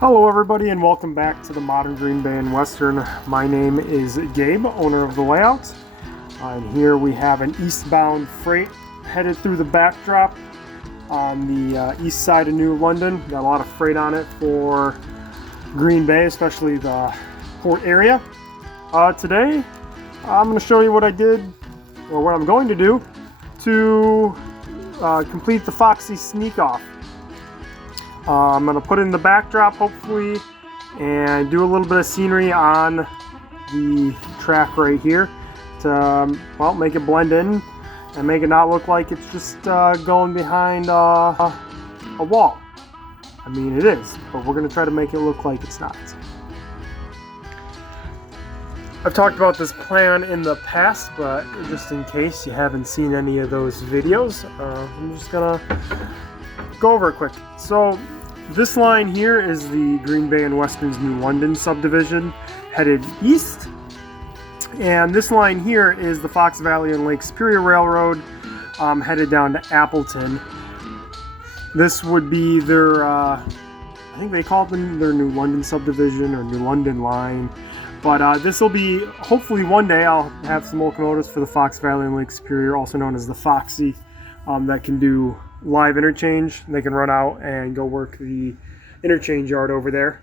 Hello everybody and welcome back to the Modern Green Bay and Western. My name is Gabe, owner of the layout. And here we have an eastbound freight headed through the backdrop on the east side of New London. Got a lot of freight on it for Green Bay, especially the port area. Today I'm going to show you what I did, or what I'm going to do, to complete the Foxy sneak off. I'm going to put in the backdrop hopefully and do a little bit of scenery on the track right here to make it blend in and make it not look like it's just going behind a wall. I mean, it is, but we're going to try to make it look like it's not. I've talked about this plan in the past, but just in case you haven't seen any of those videos, I'm just going to go over it quick. So this line here is the Green Bay and Western's New London subdivision headed east, and this line here is the Fox Valley and Lake Superior Railroad headed down to Appleton. This would be their I think they call them their New London subdivision or New London line, but this will be, hopefully one day I'll have some locomotives for the Fox Valley and Lake Superior, also known as the Foxy, that can do live interchange. They can run out and go work the interchange yard over there.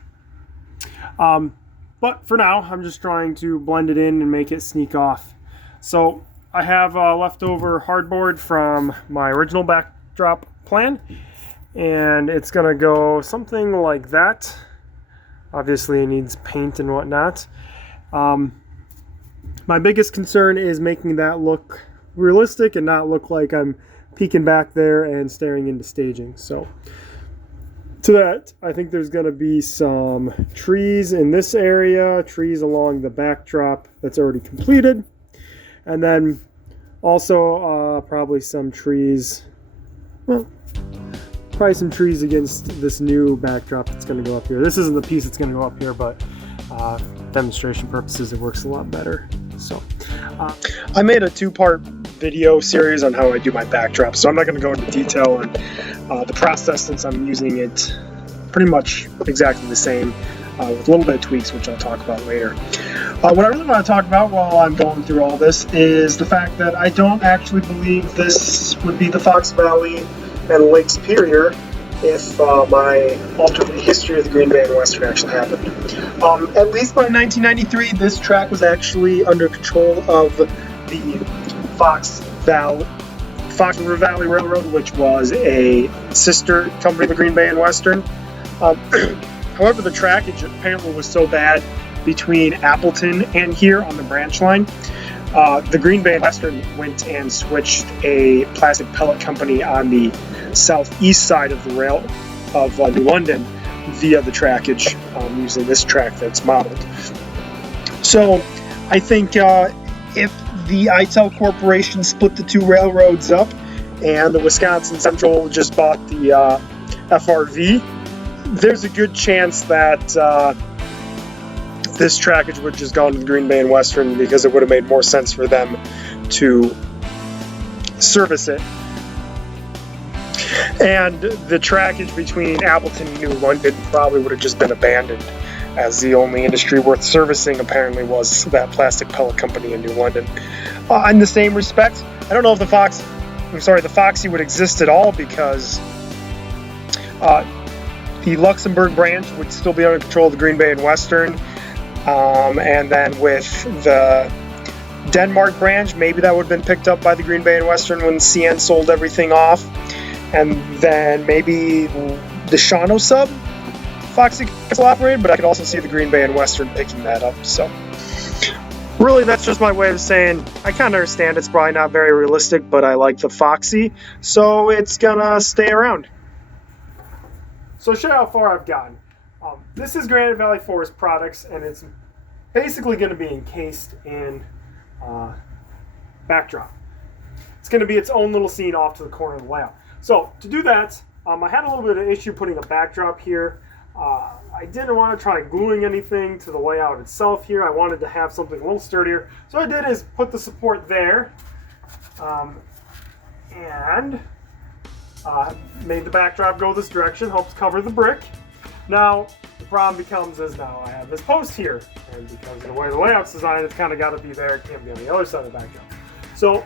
But for now, I'm just trying to blend it in and make it sneak off. So I have leftover hardboard from my original backdrop plan, and it's gonna go something like that. Obviously it needs paint and whatnot. My biggest concern is making that look realistic and not look like I'm peeking back there and staring into staging. So to that, I think there's going to be some trees in this area, trees along the backdrop that's already completed, and then also probably some trees, probably some trees against this new backdrop that's going to go up here. This isn't the piece that's going to go up here, but demonstration purposes it works a lot better. So I made a two-part video series on how I do my backdrop, so I'm not going to go into detail on the process since I'm using it pretty much exactly the same with a little bit of tweaks, which I'll talk about later. What I really want to talk about while I'm going through all this is the fact that I don't actually believe this would be the Fox Valley and Lake Superior if my alternate history of the Green Bay and Western actually happened. At least by 1993, this track was actually under control of the Fox River Valley Railroad, which was a sister company of the Green Bay and Western. However, the trackage apparently was so bad between Appleton and here on the branch line, the Green Bay and Western went and switched a plastic pellet company on the southeast side of the rail of New London via the trackage, using this track that's modeled. So I think if the ITEL Corporation split the two railroads up and the Wisconsin Central just bought the FRV, there's a good chance that this trackage would just gone to the Green Bay and Western, because it would have made more sense for them to service it. And the trackage between Appleton and New London probably would have just been abandoned, as the only industry worth servicing apparently was that plastic pellet company in New London. In the same respect, I don't know if the Foxy would exist at all, because the Luxembourg branch would still be under control of the Green Bay and Western, and then with the Denmark branch, maybe that would have been picked up by the Green Bay and Western when CN sold everything off, and then maybe the Shawano sub Foxy still operated, but I could also see the Green Bay and Western picking that up. So really, that's just my way of saying I kind of understand it's probably not very realistic, but I like the Foxy, so it's gonna stay around. So show you how far I've gotten. This is Granite Valley Forest Products, and it's basically going to be encased in backdrop. It's going to be its own little scene off to the corner of the layout. So to do that, I had a little bit of issue putting a backdrop here. I didn't want to try gluing anything to the layout itself here. I wanted to have something a little sturdier. So what I did is put the support there, and made the backdrop go this direction, helps cover the brick. Now, the problem becomes is now I have this post here, and because of the way the layout's designed, it's kind of got to be there. It can't be on the other side of the backdrop. So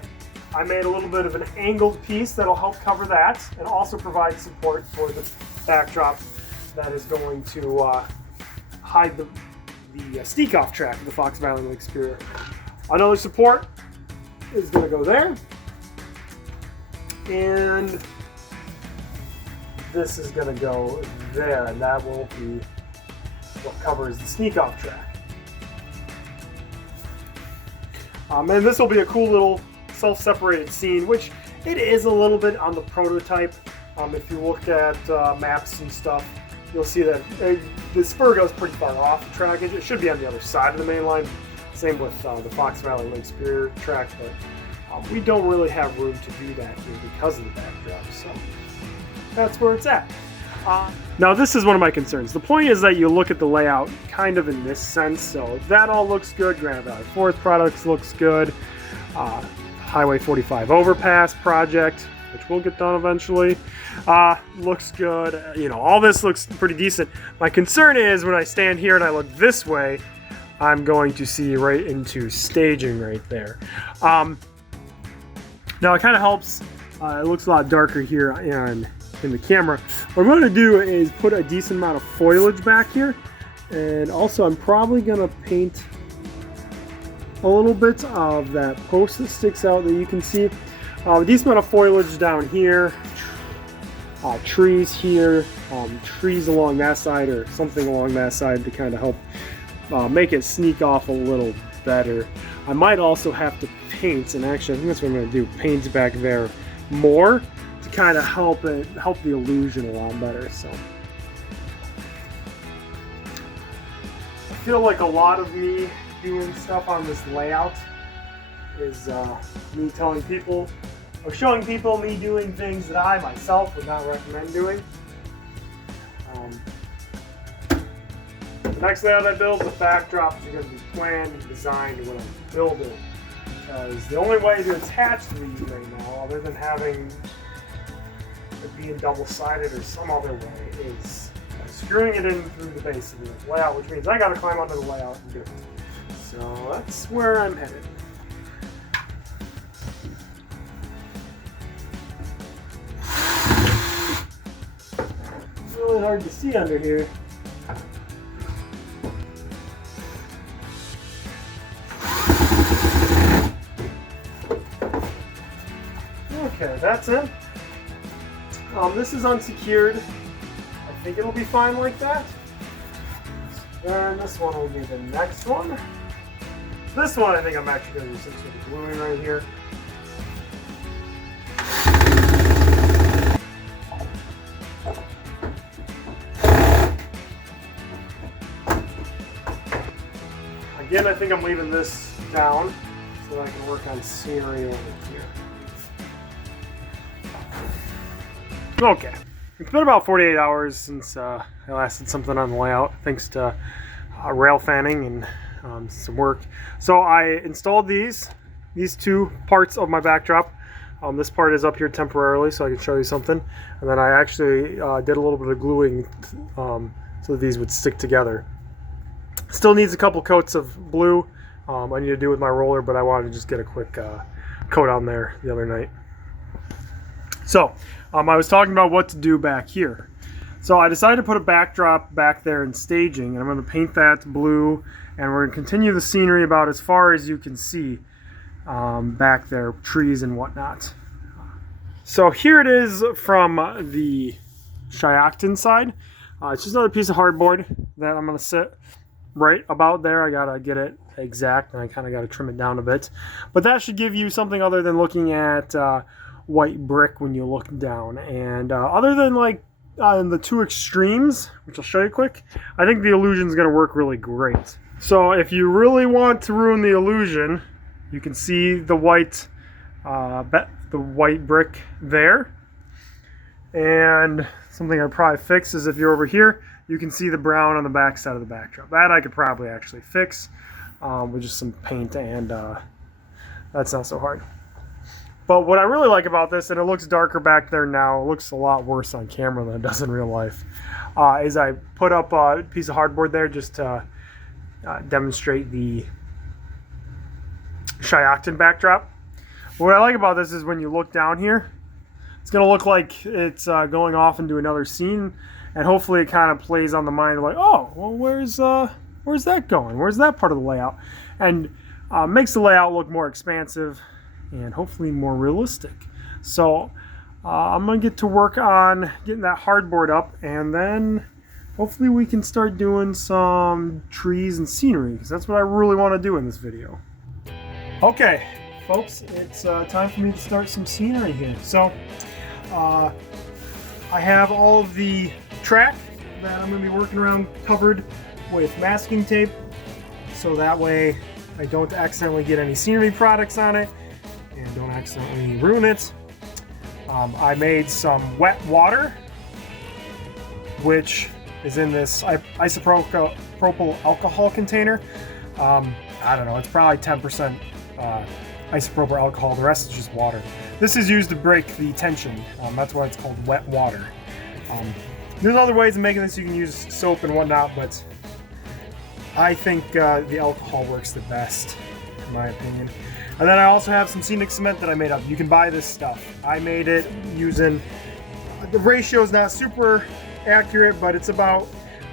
I made a little bit of an angled piece that'll help cover that, and also provide support for the backdrop that is going to hide the sneak-off track of the Fox Valley Lake Superior. Another support is going to go there, and this is going to go there, and that will be what covers the sneak-off track. And this will be a cool little self-separated scene, which it is a little bit on the prototype. If you look at maps and stuff, you'll see that the spur goes pretty far off the track. It should be on the other side of the main line. Same with the Fox Valley Lake Superior track, but we don't really have room to do that here because of the backdrop. So that's where it's at. Now this is one of my concerns. The point is that you look at the layout kind of in this sense. So that all looks good. Grand Valley Forest Products looks good. Highway 45 overpass project, which will get done eventually, looks good. You know, all this looks pretty decent. My concern is when I stand here and I look this way, I'm going to see right into staging right there. Now it kind of helps. It looks a lot darker here in the camera. What I'm going to do is put a decent amount of foliage back here, and also I'm probably going to paint a little bit of that post that sticks out that you can see. A decent amount of foliage down here, trees here, trees along that side or something along that side to kind of help make it sneak off a little better. I might also have to paint, and actually I think that's what I'm going to do, paint back there more to kind of help the illusion a lot better. So I feel like a lot of me doing stuff on this layout is me telling people or showing people me doing things that I myself would not recommend doing. The next layout I build, the backdrops are going to be planned and designed when I'm building, because the only way to attach to these right now, other than having it being double-sided or some other way, is screwing it in through the base of the layout, which means I got to climb onto the layout and do it. So that's where I'm headed. It's really hard to see under here. Okay, that's it. This is unsecured. I think it'll be fine like that. Then this one will be the next one. This one I think I'm actually going to do some sort of gluing right here. Again, I think I'm leaving this down so that I can work on scenery over here. Okay, it's been about 48 hours since I last did something on the layout, thanks to rail fanning and some work. So I installed these two parts of my backdrop. This part is up here temporarily so I can show you something. And then I actually did a little bit of gluing so that these would stick together. Still needs a couple coats of blue. I need to do with my roller, but I wanted to just get a quick coat on there the other night. So I was talking about what to do back here. So I decided to put a backdrop back there in staging, and I'm going to paint that blue, and we're going to continue the scenery about as far as you can see back there, trees and whatnot. So here it is from the Shiocton side. It's just another piece of hardboard that I'm going to sit right about there. I got to get it exact, and I kind of got to trim it down a bit. But that should give you something other than looking at white brick when you look down. And other than like in the two extremes, which I'll show you quick, I think the illusion is going to work really great. So if you really want to ruin the illusion, you can see the white brick there. And something I'd probably fix is if you're over here, you can see the brown on the back side of the backdrop. That I could probably actually fix with just some paint, and that's not so hard. But what I really like about this, and it looks darker back there now, it looks a lot worse on camera than it does in real life, is I put up a piece of hardboard there just to demonstrate the Chi-Octane backdrop. What I like about this is when you look down here, it's going to look like it's going off into another scene, and hopefully it kind of plays on the mind like, oh, well, where's that going? Where's that part of the layout? And makes the layout look more expansive and hopefully more realistic. So I'm gonna get to work on getting that hardboard up, and then hopefully we can start doing some trees and scenery, because that's what I really want to do in this video. Okay, folks, it's time for me to start some scenery here. So I have all of the track that I'm going to be working around covered with masking tape, so that way I don't accidentally get any scenery products on it and don't accidentally ruin it. I made some wet water, which is in this isopropyl alcohol container. I don't know, it's probably 10% isopropyl alcohol, the rest is just water. This is used to break the tension, that's why it's called wet water. There's other ways of making this, you can use soap and whatnot, but I think the alcohol works the best, in my opinion. And then I also have some scenic cement that I made up. You can buy this stuff. I made it using, the ratio is not super accurate, but it's about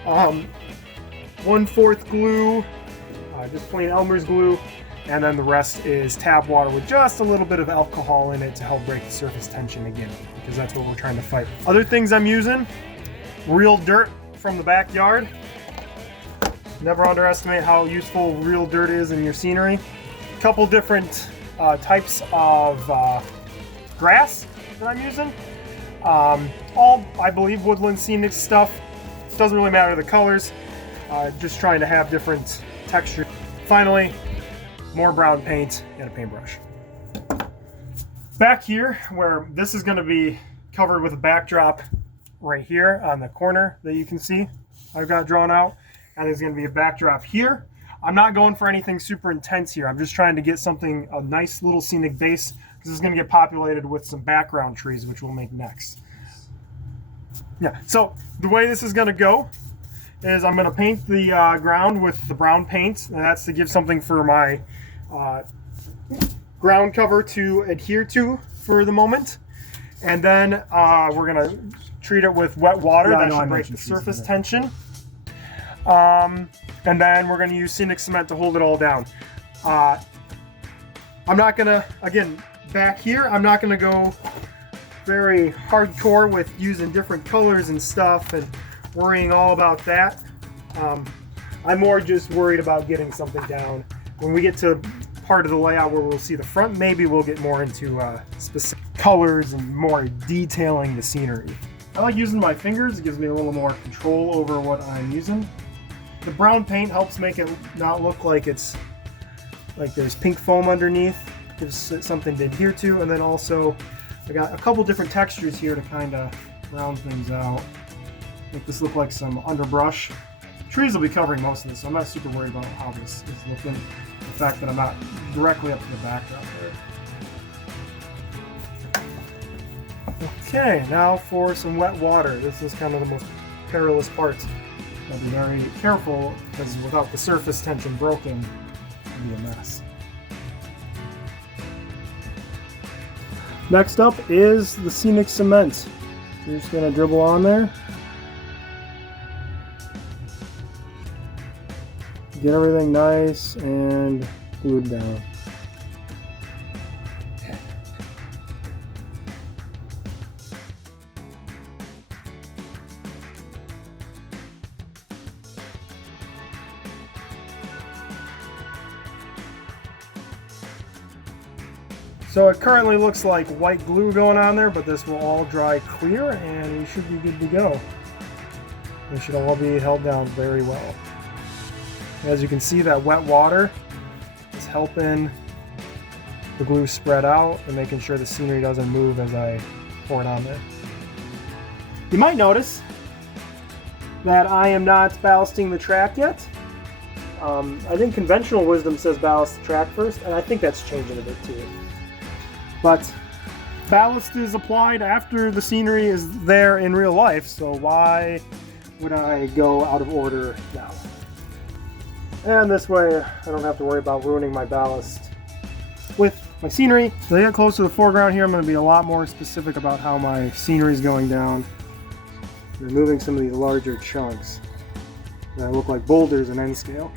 1/4 glue, just plain Elmer's glue, and then the rest is tap water with just a little bit of alcohol in it to help break the surface tension again, because that's what we're trying to fight. Other things I'm using, real dirt from the backyard. Never underestimate how useful real dirt is in your scenery. A couple different types of grass that I'm using. All, I believe, woodland scenic stuff. It doesn't really matter the colors. Just trying to have different texture. Finally, more brown paint and a paintbrush. Back here, where this is going to be covered with a backdrop right here on the corner that you can see I've got drawn out, and there's going to be a backdrop here. I'm not going for anything super intense here. I'm just trying to get something, a nice little scenic base, because this is going to get populated with some background trees, which we'll make next. Yeah, so the way this is going to go is I'm going to paint the ground with the brown paint, and that's to give something for my ground cover to adhere to for the moment. And then we're going to treat it with wet water. That should break the surface tension. And then we're going to use scenic cement to hold it all down. I'm not going to, again, back here, I'm not going to go very hardcore with using different colors and stuff and worrying all about that. I'm more just worried about getting something down. When we get to part of the layout where we'll see the front, maybe we'll get more into specific colors and more detailing the scenery. I like using my fingers. It gives me a little more control over what I'm using. The brown paint helps make it not look like it's like there's pink foam underneath. Gives it something to adhere to. And then also I got a couple different textures here to kind of round things out. Make this look like some underbrush. Trees will be covering most of this, so I'm not super worried about how this is looking. The fact that I'm not directly up to the backdrop there. Okay, now for some wet water. This is kind of the most perilous part. I'll be very careful, because without the surface tension broken, it'll be a mess. Next up is the scenic cement. So you're just going to dribble on there. Get everything nice and glued down. So it currently looks like white glue going on there, but this will all dry clear and we should be good to go. They should all be held down very well. As you can see, that wet water is helping the glue spread out and making sure the scenery doesn't move as I pour it on there. You might notice that I am not ballasting the track yet. I think conventional wisdom says ballast the track first, and I think that's changing a bit too. But ballast is applied after the scenery is there in real life, so why would I go out of order now? And this way I don't have to worry about ruining my ballast with my scenery. So I get close to the foreground here, I'm going to be a lot more specific about how my scenery is going down. Removing some of these larger chunks that look like boulders in N scale.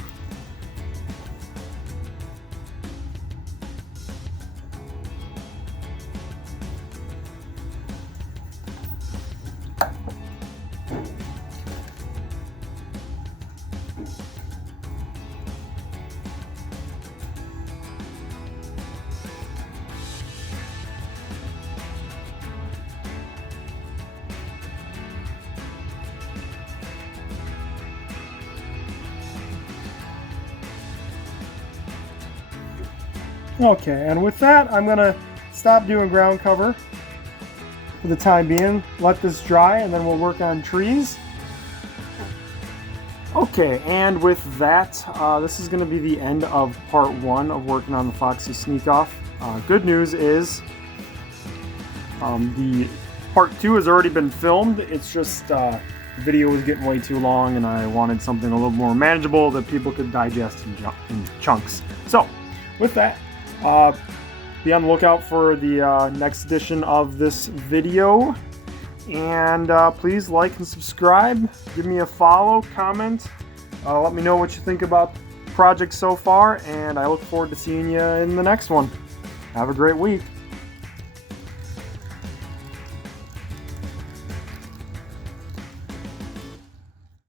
Okay, and with that, I'm going to stop doing ground cover for the time being. Let this dry, and then we'll work on trees. Okay, and with that, this is going to be the end of part 1 of working on the Foxy Sneak Off. Good news is the part 2 has already been filmed. It's just the video was getting way too long, and I wanted something a little more manageable that people could digest in chunks. So, with that, be on the lookout for the next edition of this video, and please like and subscribe, give me a follow, comment, let me know what you think about the project so far, and I look forward to seeing you in the next one. Have a great week.